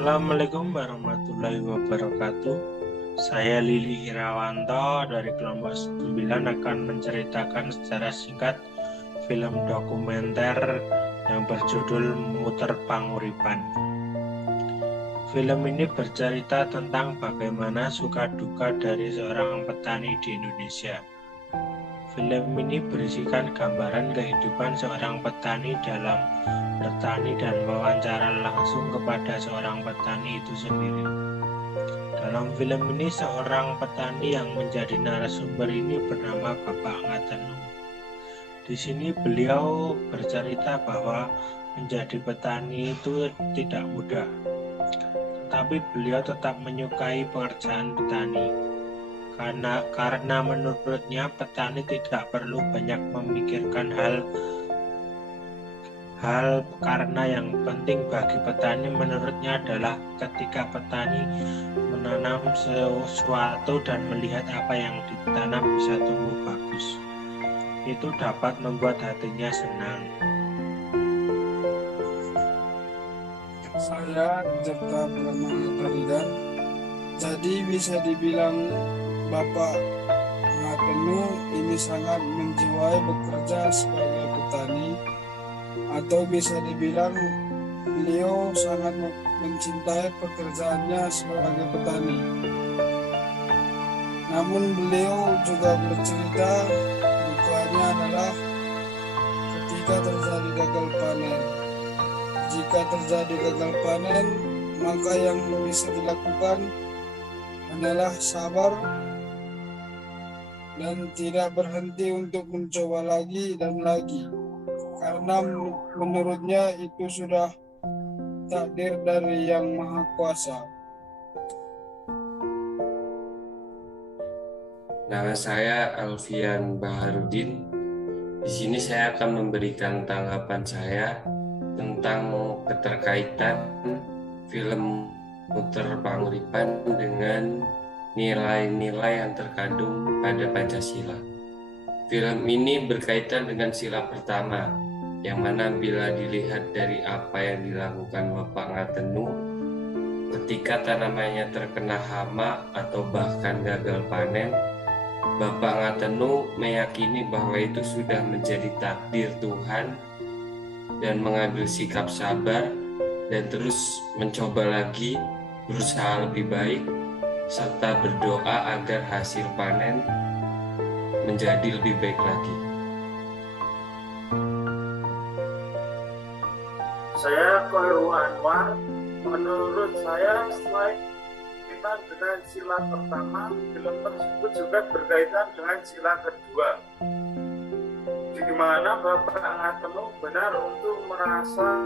Assalamualaikum warahmatullahi wabarakatuh. Saya Lili Irawanto dari kelompok 9 akan menceritakan secara singkat film dokumenter yang berjudul Muter Panguripan. Film ini bercerita tentang bagaimana suka duka dari seorang petani di Indonesia. Film ini berisikan gambaran kehidupan seorang petani dalam bertani dan wawancara langsung kepada seorang petani itu sendiri. Dalam film ini seorang petani yang menjadi narasumber ini bernama Bapak Ngatenu. Di sini beliau bercerita bahwa menjadi petani itu tidak mudah, tetapi beliau tetap menyukai pekerjaan petani. Karena menurutnya petani tidak perlu banyak memikirkan hal karena yang penting bagi petani menurutnya adalah ketika petani menanam sesuatu dan melihat apa yang ditanam bisa tumbuh bagus. Itu dapat membuat hatinya senang. Saya Jepta Pramana Tarigan. Jadi bisa dibilang Bapak Ngatenu ini sangat menjiwai bekerja sebagai petani, atau bisa dibilang beliau sangat mencintai pekerjaannya sebagai petani. Namun beliau juga bercerita dukanya adalah ketika terjadi gagal panen. Jika terjadi gagal panen, maka yang bisa dilakukan adalah sabar dan tidak berhenti untuk mencoba lagi dan lagi, karena menurutnya itu sudah takdir dari Yang Maha Kuasa. Nama saya Alfian Baharudin. Di sini saya akan memberikan tanggapan saya tentang keterkaitan film Muter Panguripan dengan nilai-nilai yang terkandung pada Pancasila. Film ini berkaitan dengan sila pertama, yang mana bila dilihat dari apa yang dilakukan Bapak Ngatenu ketika tanamannya terkena hama atau bahkan gagal panen, Bapak Ngatenu meyakini bahwa itu sudah menjadi takdir Tuhan dan mengambil sikap sabar dan terus mencoba lagi, berusaha lebih baik, serta berdoa agar hasil panen menjadi lebih baik lagi. Saya Khairu Anwar. Menurut saya, selain berkaitan dengan sila pertama, film tersebut juga berkaitan dengan sila kedua, di mana Bapak Ngatenu benar untuk merasa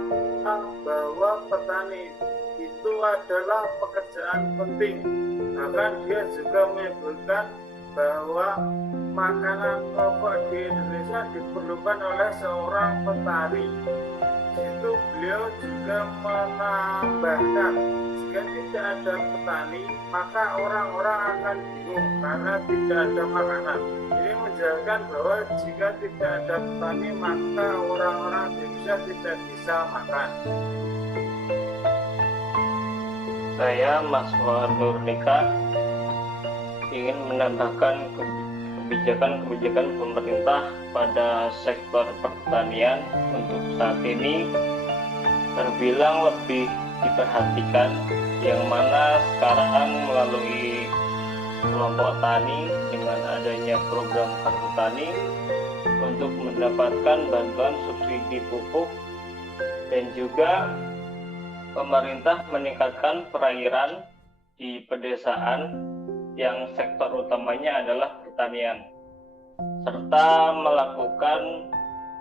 bahwa petani itu adalah pekerjaan penting. Bahkan dia juga menyebutkan bahwa makanan pokok di Indonesia diperlukan oleh seorang petani. Itu beliau juga menambahkan, jika tidak ada petani maka orang-orang akan bingung karena tidak ada makanan. Ini menjelaskan bahwa jika tidak ada petani maka orang-orang di Indonesia tidak bisa makan. Saya Mas Wahar Nurnika ingin menambahkan kebijakan-kebijakan pemerintah pada sektor pertanian untuk saat ini terbilang lebih diperhatikan, yang mana sekarang melalui kelompok tani dengan adanya program Kartu Tani untuk mendapatkan bantuan subsidi pupuk, dan juga pemerintah meningkatkan perairan di pedesaan yang sektor utamanya adalah pertanian, serta melakukan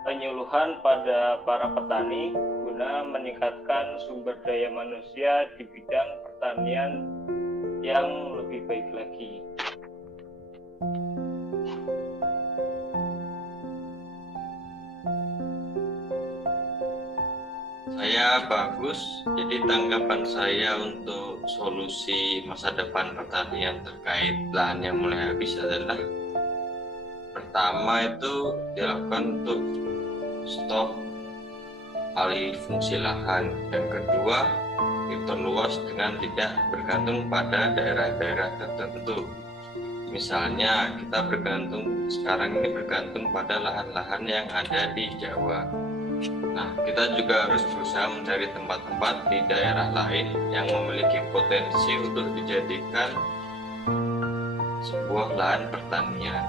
penyuluhan pada para petani guna meningkatkan sumber daya manusia di bidang pertanian yang lebih baik lagi. Saya Bagus. Jadi tanggapan saya untuk solusi masa depan pertanian terkait lahan yang mulai habis adalah, pertama itu dilakukan untuk stop alih fungsi lahan. Yang kedua diperluas dengan tidak bergantung pada daerah-daerah tertentu. Misalnya kita sekarang ini bergantung pada lahan-lahan yang ada di Jawa. Nah, kita juga harus berusaha mencari tempat-tempat di daerah lain yang memiliki potensi untuk dijadikan sebuah lahan pertanian.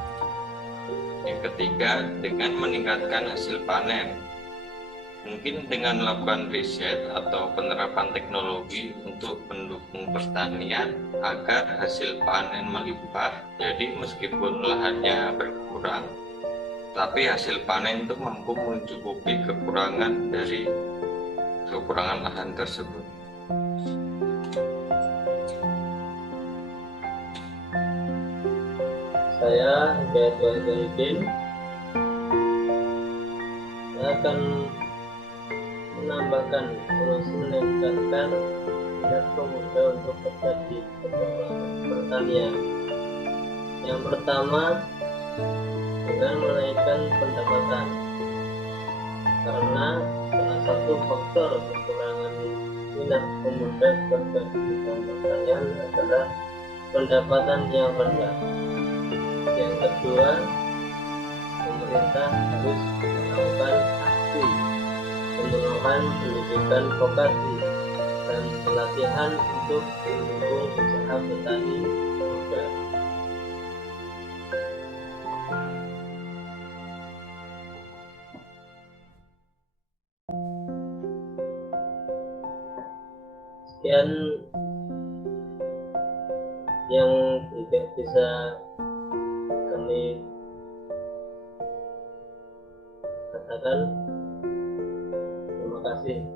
Yang ketiga, dengan meningkatkan hasil panen. Mungkin dengan melakukan riset atau penerapan teknologi untuk mendukung pertanian agar hasil panen melimpah. Jadi meskipun lahannya berkurang, tapi hasil panen itu mampu mencukupi kekurangan lahan tersebut. Saya Hidayat Wahidin, saya akan menambahkan solusi meningkatkan minat pemuda untuk bekerja di pertanian. Yang pertama, dengan menaikkan pendapatan, karena salah satu faktor kekurangan minat pemuda bekerja di bidang pertanian adalah pendapatan yang rendah. Yang kedua, pemerintah harus melakukan aksi pemenuhan pendidikan vokasi dan pelatihan untuk mendukung usaha petani muda. Sekian yang tidak bisa kami katakan. Terima kasih.